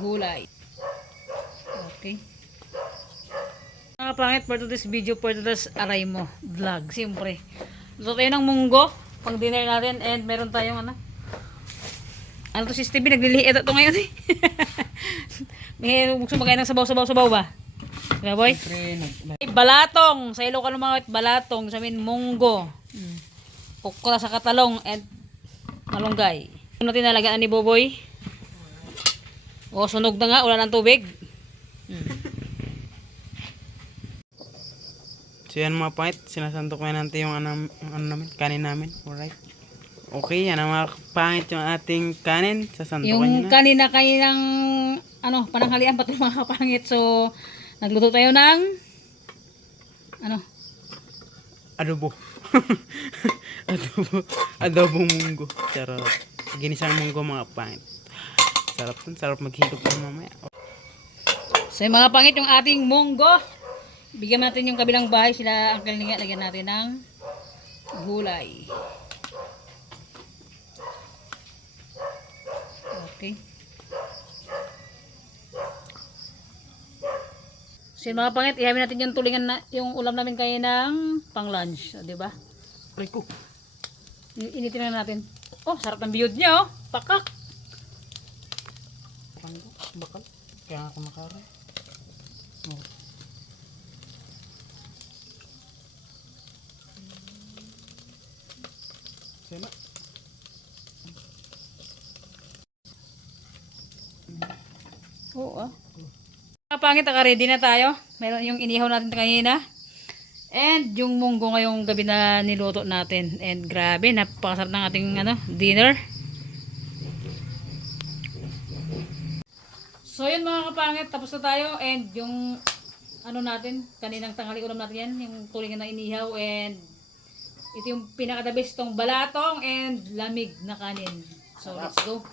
gulay. Okay. Mga pangit, for today's video, for today's aray mo vlog, siyempre. Luto tayo ng munggo, pang dinner natin, and meron tayong ano to si Stevie, naglilihi ito ngayon eh. May gusto magkain ng sabaw-sabaw ba? Diba boy? Balatong, sa Ilocano mga balatong, sa amin munggo. Okra sa katalong, and malunggay. Ano tinalagaan ni Boboy? O, sunog na nga, wala ng tubig. So yan mga pangit, sinasantok na natin yung ano namin, kanin namin. Alright. Okay, yan ang mga pangit yung ating kanin. Sasantokan nyo Yung na. kaninang pananghalian pati mga kapangit. So, nagluto tayo ng Adobo. Adobong munggo. Charot. Ginisang munggo mga pangit. Sarap nun, sarap maghintog pa mamaya. So, yung mga pangit yung ating munggo. Bigyan natin yung kabilang bahay sila ang kalinga. Lagyan natin ng gulay. Okay. So, yung mga pangit, ihamin natin yung tulingan na yung ulam namin kayo ng pang lunch, di ba? Rico. Initin na natin. Oh, sarap ng biyod niya, oh. Pakak. Panggo, bakal. Kaya ako makara. Oh. Sema. Oo, ah. Mga pangit, ready na tayo. Meron yung inihaw natin kanina. And yung munggo ngayong gabi na niluto natin. And grabe, napakasarap ng ating dinner. So yun mga kapangit, tapos na tayo. And yung natin, kaninang tanghali ulam natin yan. Yung tulingan na inihaw. And ito yung pinaka-the-best tong balatong and lamig na kanin. So let's go.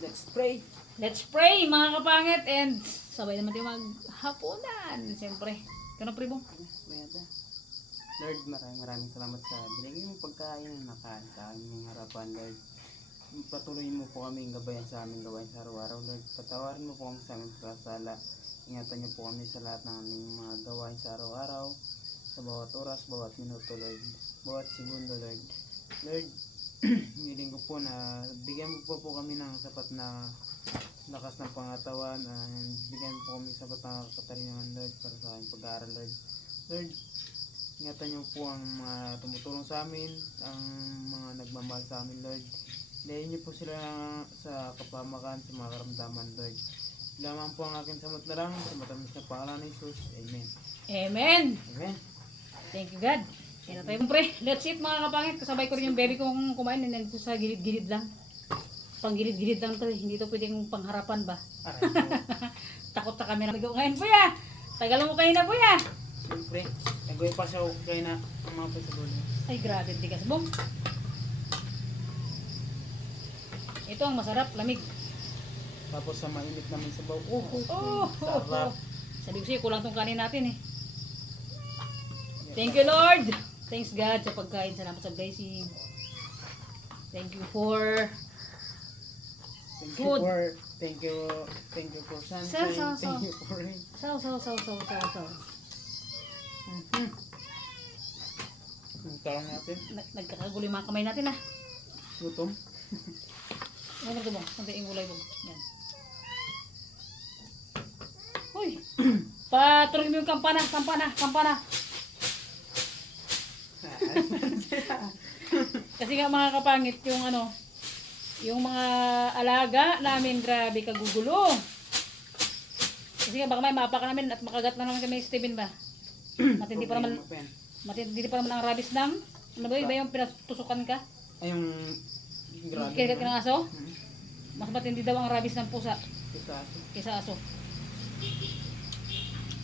Let's pray. Let's pray mga kapangit. And sabay naman tayo maghapunan. Siyempre. Kano pre bong? Lord, maraming salamat sa binigay mong pagkain na nakain sa aming harapan, Lord. Patuloy mo po kami gabayan sa aming gawain sa araw-araw, Lord. Patawarin mo po kami sa aming pagkasala. Ingatan niyo po kami sa lahat ng aming mga gawain sa araw-araw, sa bawat oras, bawat minuto, Lord. Bawat segundo, Lord. Lord, hiling ko po na bigyan mo po kami ng sapat na lakas ng pangatawan, and bigyan mo po kami sapat na katalingan, Lord, para sa aming pag-aaral, Lord. Lord, ingatan niyo po ang mga tumutulong sa amin, ang mga nagmamahal sa amin, Lord. Dahin niyo po sila sa kapamakan, sa mga karamdaman, Lord. Lamang po ang aking samot na lang, sa matamis na pangalan ni Jesus. Amen. Amen. Amen. Thank you God. Kaya tayo pre. Let's eat mga kapangit. Kasabay ko rin yung baby kong kumain. Nandito sa gilid-gilid lang. Pang gilid-gilid lang to. Hindi to pwedeng pangharapan ba? Takot sa camera. Nagaw ngayon po ya. Tagal mo kayo na po ya. Siyempre, nagawin pa siya kayo na ang mga pasabulo. Ay grabe. Tigas bong. Ito ang masarap. Lamig. Tapos sa mainit naman sa baw. Sarap. Sabi ko sa'yo, kulang tong kanin natin eh. Thank you Lord. Thanks God sa pagkain. Salamat sa blessing. Thank you for food. Thank you for Saw. sunshine. Thank you for rain. Saw. Tarong natin. Nagkakagulo yung mga kamay natin ah. Gutom. Ano ito mo? Kunti yung gulay mo. Yan. Uy! Paturugin mo yung kampana. Kasi nga mga kapangit yung yung mga alaga namin, grabe kagugulo. Kasi nga baka may mapa ka namin at makagat na naman kami Steven ba? Matindi pa naman ang rabies ng ano ba yung pinatusukan ka? Ay yung grabe. Kinagat ka ng aso? Mas matindi daw ang rabies ng pusa Isa. kaysa aso.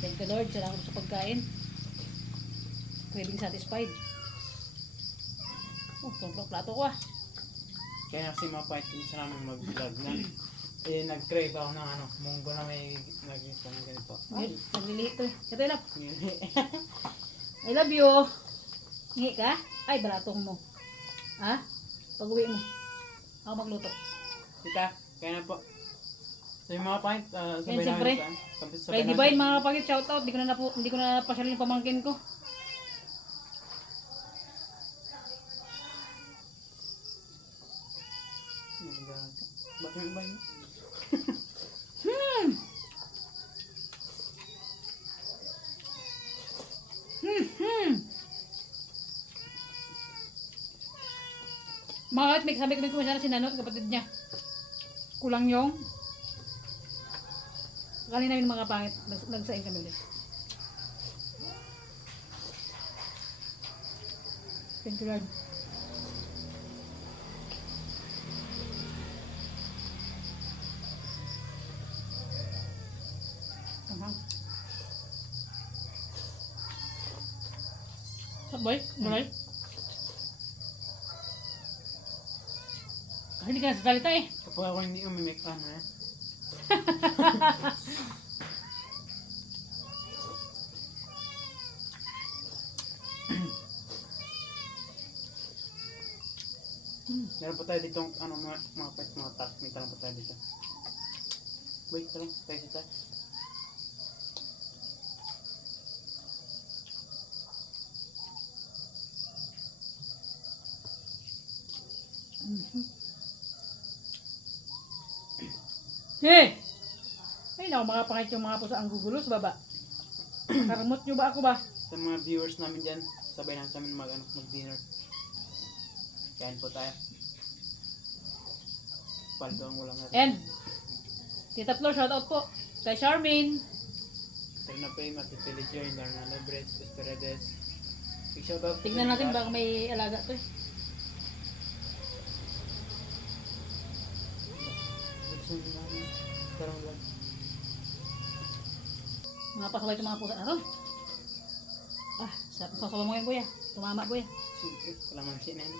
Thank you Lord, salamat sa pagkain. Craving satisfied. Plato ko ah. Kaya kasi mapait din sa namin mag-vlog na. Eh, nag-crave ako ng munggo na may nag-isa ng ganito. Ay, nagliliit to. Ito I love. I love you. Hingi ka? Ay, balatong mo. Ha? Pag-uwi mo. Ako magluto. Tita, kaya na po. So yung mga pangit, sabay Yan, siyempre. namin saan? Kay Divine mga kapangit, shoutout. Hindi ko na napasyal yung pamangkin ko. Bakit yung iba yun? Hmm. Hmm. Mga kapatid, may sabi kami kung sana si Nanot, kapatid niya. Kulang yung kali namin mga pangit. Nagsaing kami ulit. Thank you, Lord. Boy, mulai. Hindi ka salita eh. Kapag ako hindi umimik, ano eh? Meron pa tayo dito, ano, mga tak, may tanong pa tayo dito. Wait, tanong, tayo tayo. Hey! Ay, naku, mga pangit yung mga pusa ang gugulo sa baba. Karamot nyo ba ako ba? Sa mga viewers namin dyan, sabay namin sa amin mag-dinner. Kain po tayo. Paldo ang ulam natin. And, Tita Flor, shoutout po. Kay Charmaine. Terna Pay, Matitili Joy, Larna Lebres, Esperedes. Big shoutout. Tignan natin baka may alaga to eh. Tarong lang. Mga pasabay itong mga pusa na to. Ah, sasabay mo yan, kuya. Tumama, kuya. Siyempre, kalamansi na yun.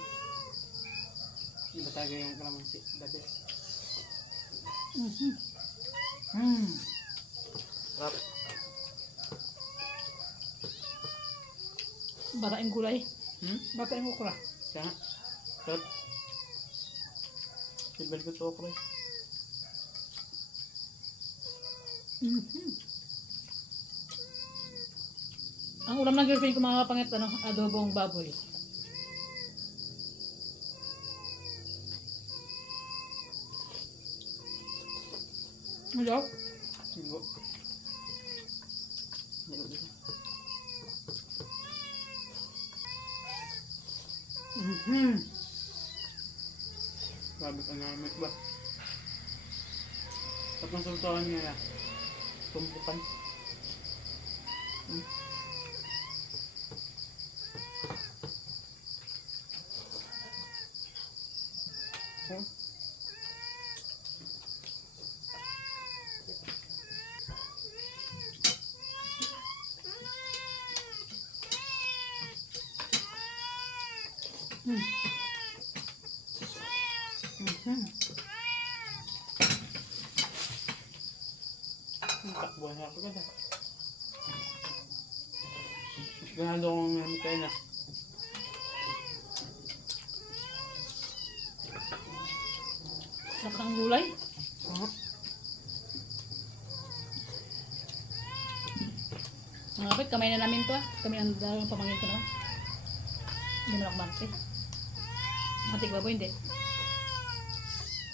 Iba talaga yung kalamansi. The best. Sarap. Bata yung gulay. Bata yung okra. Kaya nga. Sarap. Silbal ko ito okra. Ang ulam ng girlfriend ko mga kapangit, ano, adobong baboy. Hello? Singgo. Dito dito. Grabe ka namin ba? Tapos sultuhan niya yan. Tumpukan. Takbo na ako ganda. Ganado kong meron kayo na. Sarap ng gulay. Mga kapit, kamay na namin to ah. Kami ang dalang pamangkin ko naman. Hindi mo lang kumarte. Matik ba po hindi?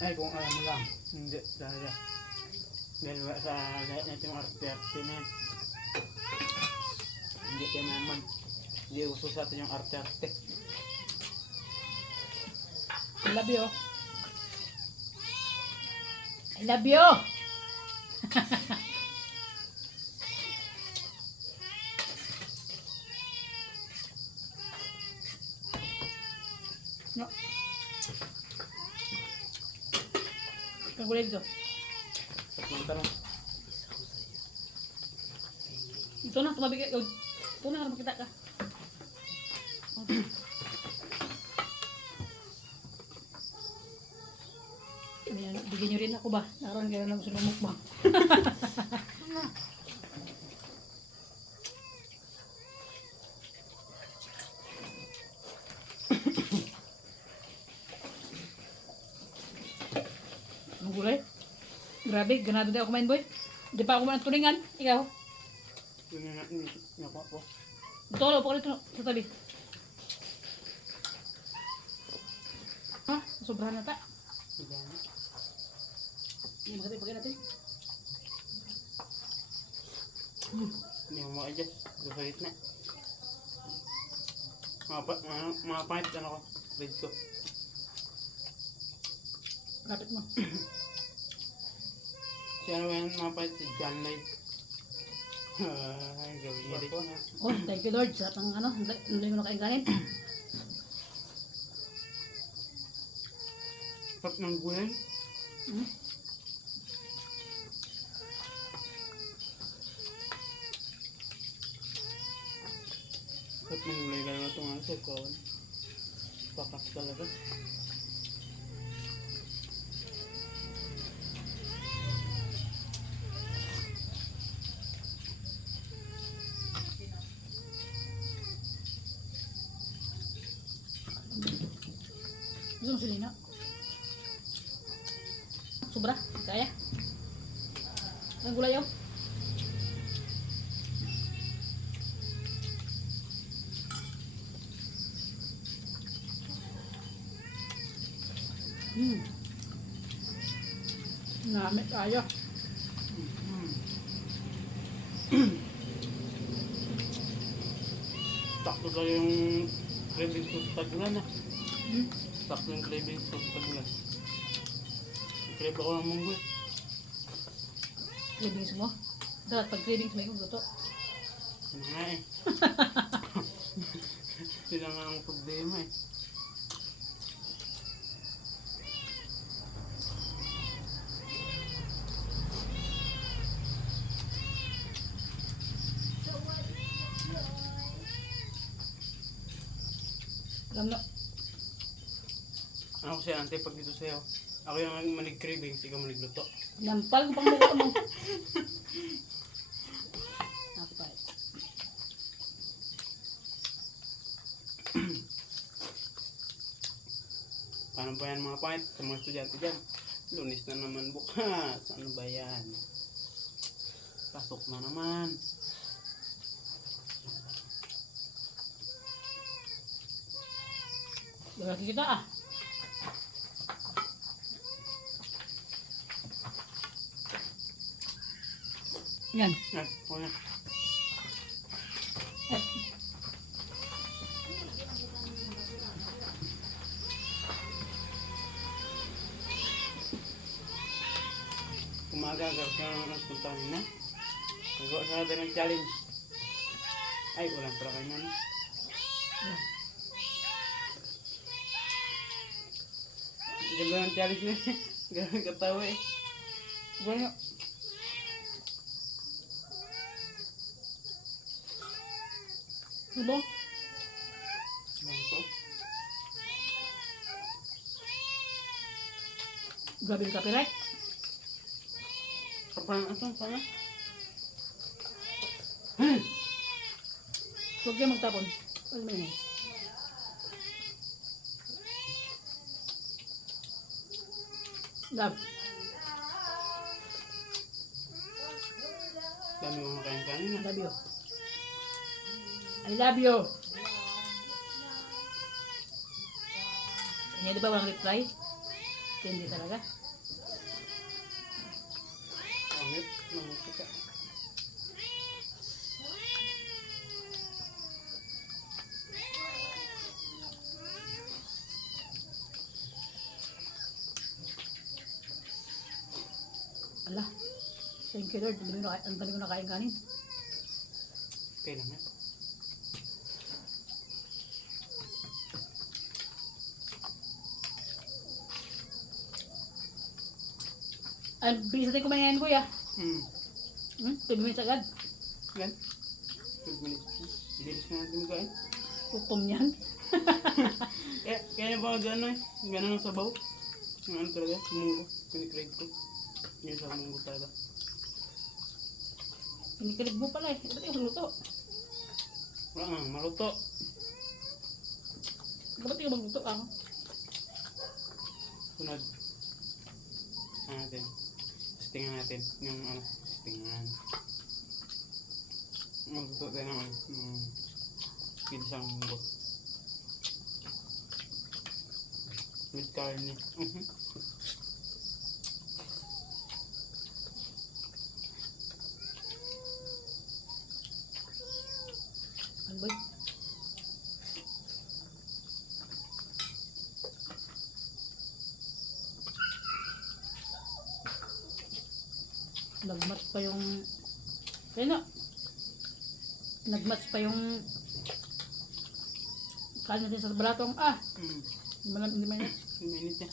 Ay, kung alam mo lang. Hindi, dahil dahil sa lahat na itong arte-arte na yan. Hindi kayo mayaman. Hindi uso sa atin yung arte-arte. I love you. I love you. No. Kagulay dito. Tatlong tanong. Ito na, tumabi ka. Ito na, makita ka. Ayan, bigyan nyo rin ako ba? Naroon kayo lang gusto ng mukbang. Ang gulay? Grabe, ganado din ako kumain, boy. Di pa ako kumain ng tulingan. Ikaw? Yun nga, nakuha ko. Ito, upo ka dito sa tabi. Ha? Sobrahan na ta. Ayan. Hindi makatay, pagkain natin. Hindi mo ma-adjust. Doon sa gitna. Mga pahit, ano ko, red ko. Kapit mo. Si ano ba yan, mga pahit, si John Light. Gawin niya rin. Oh, thank you Lord sa pang ano, hindi mo nakain-kain. Pag ng gulay. Hmm? Pag ng gulay ka naman itong ano sa kawan. Pakas talaga. Gusto mo silina? Sobra? Kaya? Ang gulay oh. Namit tayo. Sakto tayo yung craving sauce tagulan ah. Hmm? Sakto yung craving sauce tagulan. Crave ako ng munggo. Cravings mo? Dapat pag cravings mo yung luto. Ano nga eh. Sila nga ang problema eh. Alam mo, Ano ko siya, ante, pag dito sa'yo, ako yung manig-cravings, ikaw maligluto. nampal ko pang mukha mo. Ako pa. Paano ba yan mga pahit sa mga estudyante dyan? Lunis na naman bukas. Ano ba yan? Pasok na naman. Lalaki kita ah. Yan. Yan, o yan. Umaga, siya naman ang puntahan na. Nagawa siya natin ng challenge. Ay, walang para kayo na. Ganda ng challenge na. Ganda katawa eh. Bueno. Ano ba? Bangko. Grabe yung copyright. Kapan ito? Sana? Huwag kayo magtapon. Ano ba yun? Love. Dami mga kain kanina. I love you. I love you. Kanya di ba walang reply? Hindi talaga. Pangit. Namutika. Ala. Thank you Lord. Ang dami ko nakain kanin. Okay lang yan. Ay, bilis natin kumain kuya. Hmm. 2 minutes agad. Yan. 2 minutes. Bilis na natin magkain. Tutom yan. Kaya ba gano'n eh? Gano'n ang sabaw? Yung ano talaga? Munggo. Pinikrave ko. Yun sa munggo talaga. Kinikilig mo pala eh. Ba't yung luto? Wala nga, maluto. Ba't yung magluto ah? Sunod. Ano natin? Tingnan natin yung ano. Tingnan. Magluto tayo ng ano. Pinsang munggo. With karne. Ano ba? Nagmatch pa yung ayun na. Nagmatch pa yung kanin natin sa balatong. Hindi man yan. Minute niya.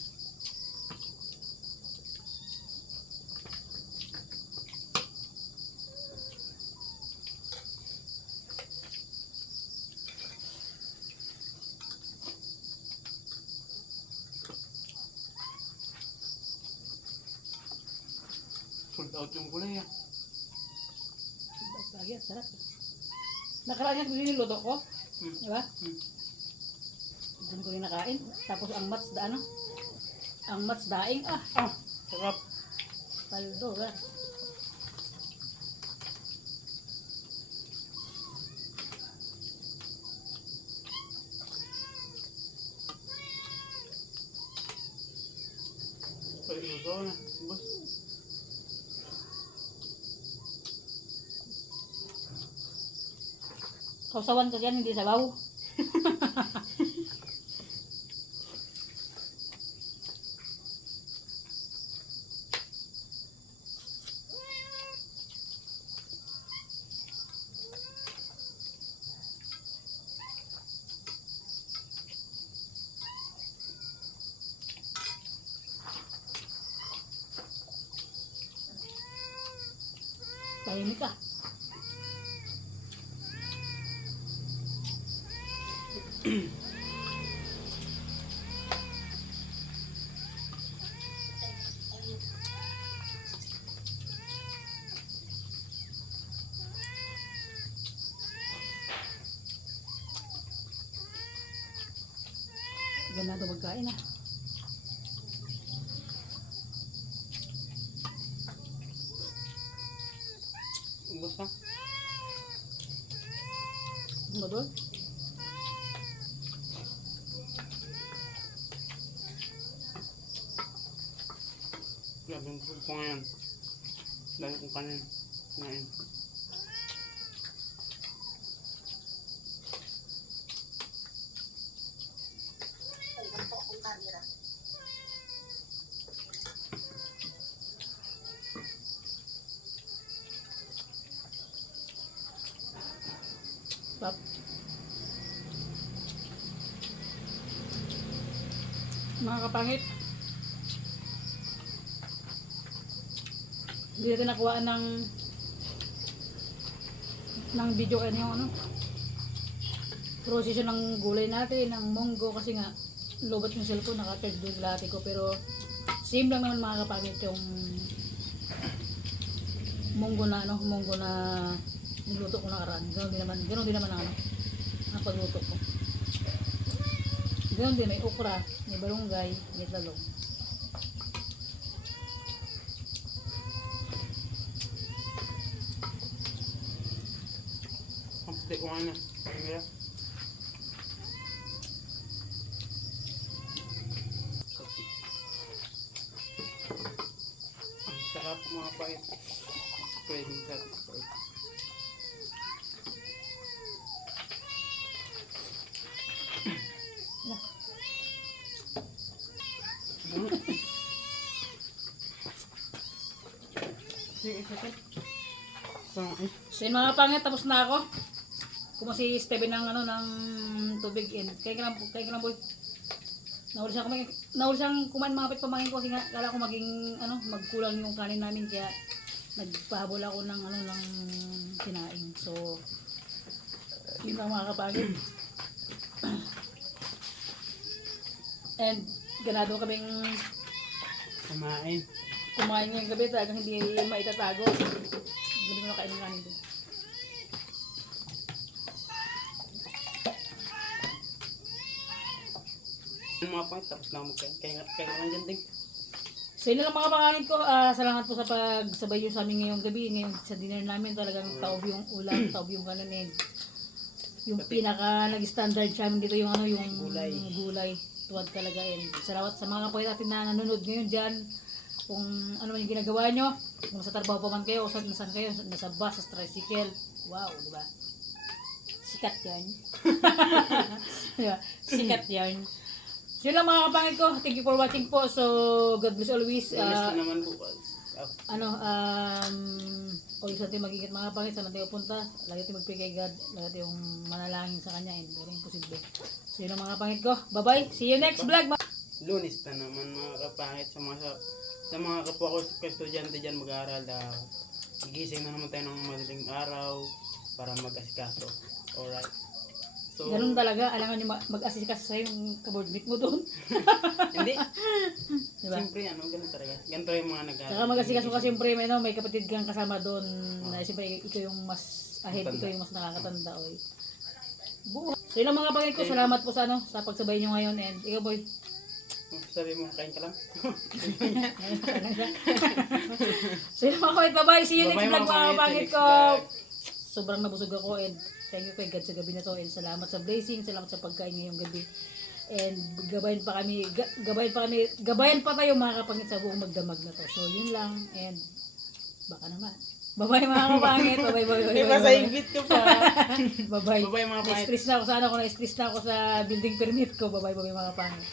Sold out yung gulay ah. Lagi, sarap. Nakaraan yan, niluto ko. Diba? Doon ko yung nakain. Tapos ang mats da ano? Ang mats daing. Sarap. Paldo ba? Luto na. Boss. Kausawan kasi yan, hindi sabaw. Tahimik ka. Ganado magkain ah. Ubus na. Ano doon? Grabe yung busog ko ngayon. Dahil kong kanin. Ngayon. Pap. Mga kapangit. Hindi natin nakuhaan ng video kayo yung ano. Procession ng gulay natin, ng munggo kasi nga lobat yung cellphone, naka-charge doon lahat ko, pero same lang naman mga kapangit yung munggo na niluto ko nakaraan. Ganoon din naman ang pagluto ko. Ganoon din, may okra, may balunggay, may talong. Ang puti ko nga na. Kaya. Ang sarap mga pait. Pwedeng satisfied. Sige, sige. So yun mga pangit, tapos na ako. Kung si Steven ng tubig in. Kaya ka lang boy. Nahuli siyang kumain mga pamangkin ko kasi nga kala ko magkulang yung kanin namin kaya nagpahabol ako ng kinain. So yun lang mga kapangit. And ganado kaming kumain ngayong gabi talagang hindi maitatago. Gabi ko na kainin ng kanin doon. Mga pangit, tapos lang magkain. Kaya nga dyan din. So yun lang mga pangangit ko, salamat po sa pagsabay nyo sa amin ngayong gabi. Ngayon sa dinner namin talagang taob yung ulam, taob yung kanin and yung pinaka nag-standard sa amin dito yung ano yung gulay. Tuwad talaga and salamat sa mga kapatid natin na nanonood ngayon dyan. Kung ano man yung ginagawa nyo, kung sa trabaho pa man kayo, o saan kayo, nasa bus, sa tricycle. Wow, di ba? Sikat yan. Diba? Sikat yan. So yun lang mga kapangit ko. Thank you for watching po. So, God bless always. Lunes na naman po. Always natin mag-ingat mga kapangit. Saan natin pupunta. Lagi natin mag-pray kay God. Lagi natin yung manalangin sa Kanya. And very imposible. So yun lang mga kapangit ko. Bye-bye. See you next vlog. Lunes na naman mga kapangit sa mga kapwa ko estudyante dyan mag-aaral. Gigising na naman tayo ng madaling araw para mag-asikaso. Alright. So, Ganun talaga. Alangan nyo mag-assist ka sa yung kaboardmate mo doon. hindi. Diba? Siyempre, ganun talaga. Ganito yung mga nag-aaral. Saka mag-assist ka siyempre may kapatid kang kasama doon. Na siyempre ikaw yung mas ahead. Matanda. Ikaw yung mas nakakatanda. Oy. Buo. So yun lang mga pangit ko. Salamat po sa pagsabay nyo ngayon. And ikaw boy. Sabi mo, kain ka lang. So yun mga kapangit. Bye-bye. See you next Bye-bye, vlog mga mga pangit next ko. vlog. Sobrang nabusog ako and thank you kay God sa gabi na to and salamat sa blessing, salamat sa pagkain ngayong gabi. And gabayan pa tayo mga kapangit sa buong magdamag na to. So yun lang and baka naman. Bye-bye mga kapangit. Bye-bye. Di ba sa ibit ko pa? Bye-bye. Bye-bye mga kapangit. Na-stress na ako sa building permit ko. Bye-bye mga kapangit.